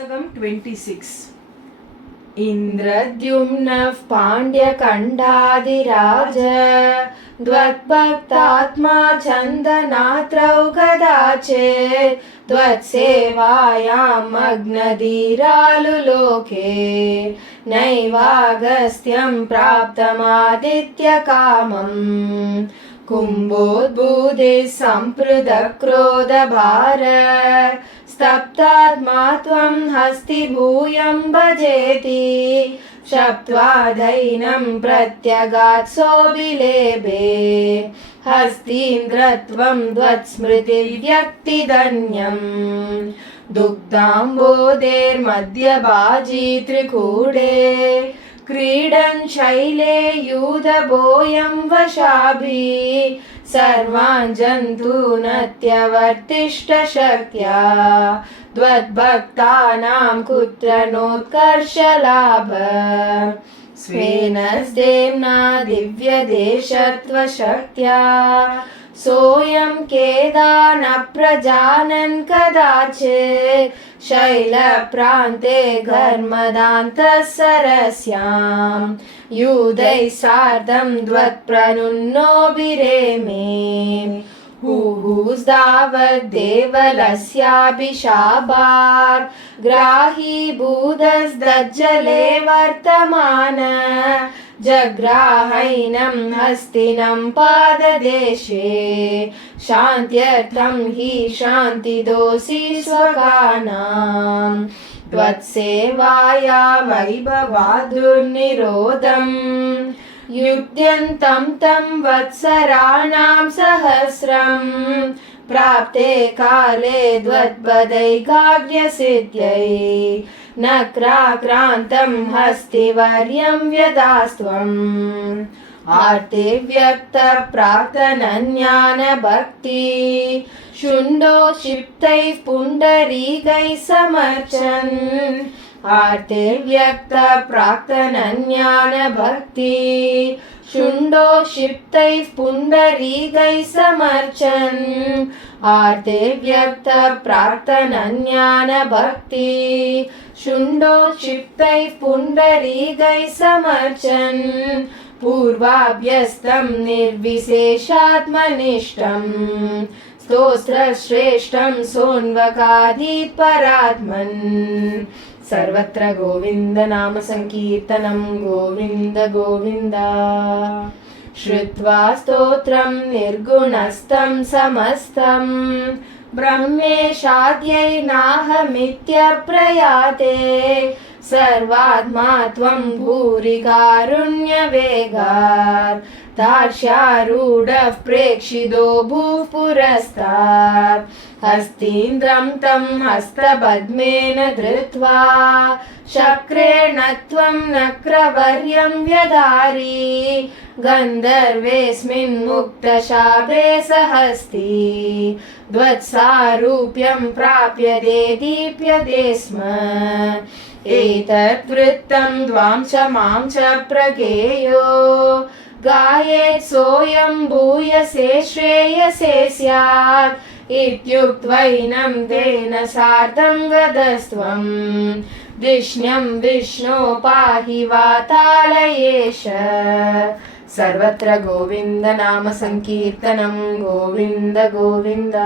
26 इन्द्रद्युम्नः पाण्ड्यकण्डादिराज त्वद्भक्तात्मा चन्दनात्रौ कदाचित् त्वत्सेवायां मग्नधीरालुलोके नैवागस्त्यं प्राप्तमादित्यकामम् कुम्भोद्भूतिः सम्पृक्रोधभार स्तप्तात्मा त्वं हस्तिभूयं भजेति शप्त्वादैनं प्रत्यगात्सोऽभिलेभे हस्तीन्द्रत्वं त्वत्स्मृतिव्यक्तिधन्यम् दुग्धाम्बोधेर्मध्यभाजी त्रिकूटे क्रीडन् शैले यूथभोऽयं वशाभिः सर्वान् जन्तूनत्यवर्तिष्ठ शक्त्या त्वद्भक्तानां कुत्र नोत्कर्षलाभ स्वेन देम्ना दिव्यदेशत्वशक्त्या सोऽयं केदा न प्रजानन् कदाचित् शैलप्रान्ते घर्मदान्तः सरस्यां यूदैः सार्धं त्वत्प्रणुन्नोभिरेमे हुहुस्तावद्देवलस्याभिशापात् ग्राहीभूतस्तज्जले वर्तमान जग्राहैनं हस्तिनं पाददेशे शान्त्यर्थं हि शान्तिदोषि स्वकानां त्वत्सेवाया वैभवादुर्निरोधम् युध्यन्तं तं वत्सराणां सहस्रं प्राप्ते काले त्वत्पदैकाग्र्यसिद्ध्यै नक्राक्रान्तं हस्तिवर्यं व्यदास्त्वम् आर्तिव्यक्तप्राक्तनज्ञानभक्ति शुण्डो क्षिप्तैः पुण्डरीकैः समर्चन् आर्तिव्यक्तप्राक्तनज्ञानभक्ति शुण्डो क्षिप्तैः पुण्डरीकैः समर्चन् आर्तिव्यक्तप्राक्तनज्ञानभक्ति शुण्डो क्षिप्तैः पुण्डरीकैः समर्चन् पूर्वाभ्यस्तं निर्विशेषात्मनिष्ठं स्तोत्रश्रेष्ठं सोन्वकादीत् परात्मन् सर्वत्र गोविन्द नाम संकीर्तनं गोविन्द गोविन्द श्रुत्वा स्तोत्रं निर्गुणस्तं समस्तं ब्रह्मेशाद्यै नाहमित्यप्रयाते सर्वात्मा त्वं भूरि कारुण्यवेगात् दार्श्यारूढः प्रेक्षितो भूः पुरस्तात् हस्तीन्द्रं तं हस्तपद्मेन धृत्वा शक्रेण त्वं नक्रवर्यं व्यधारि गन्धर्वेऽस्मिन् मुक्तशापे सहस्ती त्वत्सारूप्यं प्राप्यते दीप्यते स्म एतत् वृत्तं द्वां च मां च प्रगेयो गायेत् सोऽयं भूयसे श्रेयसे स्यात् इत्युक्त्वैनं तेन सार्धं गतस्त्वं विष्णुं विष्णो पाहि वातालयेश सर्वत्र गोविन्द नाम संकीर्तनं गोविन्द गोविन्द।